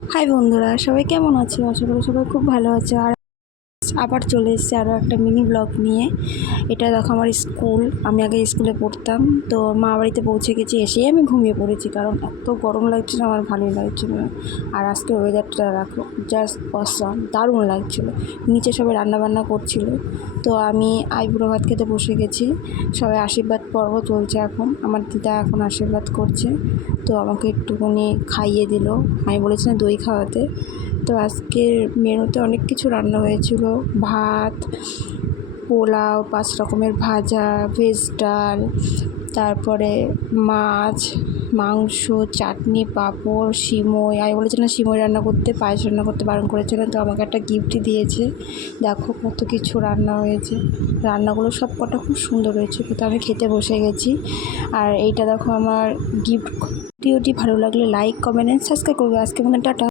High বন্ধুরা, সবাই কেমন আছো? আশা করি সবাই খুব ভালো আছে। আর আবার চলে এসেছি আরও একটা মিনি ব্লগ নিয়ে। এটা দেখো আমার স্কুল। আমি আগে স্কুলে পড়তাম, তো মা বাড়িতে পৌঁছে গেছি। এসেই আমি ঘুমিয়ে পড়েছি, কারণ এত গরম লাগছিল, আমার ভালোই লাগছিল না। আর আজকে ওয়েদারটা রাখো, জাস্ট অসাম, দারুণ লাগছিল। নিচে সবাই রান্নাবান্না করছিল, তো আমি আইবুড়ো ভাত খেতে বসে গেছি। সবাই আশীর্বাদ পর্ব চলছে এখন। আমার দিদা এখন আশীর্বাদ করছে, তো আমাকে একটুখানি খাইয়ে দিল। আমি বলেছিলাম দই খাওয়াতে। তো আজকের মেনুতে অনেক কিছু রান্না হয়েছিল। ভাত, পোলাও, 5 রকমের ভাজা, ভেজ ডাল, তারপরে মাছ, মাংস, চাটনি, পাঁপড়, সিমই। আমি বলেছিলাম সিমই রান্না করতে, পায়েস রান্না করতে বারণ করেছিলেন, তো আমাকে একটা গিফটই দিয়েছে। দেখো কত কিছু রান্না হয়েছে। রান্নাগুলো সব কটা খুব সুন্দর হয়েছে, তো আমি খেতে বসে গেছি। আর এইটা দেখো আমার গিফট। ভিডিওটি ভালো লাগলে লাইক, কমেন্ট অ্যান্ড সাবস্ক্রাইব করবে। আজকে মতন টাটা।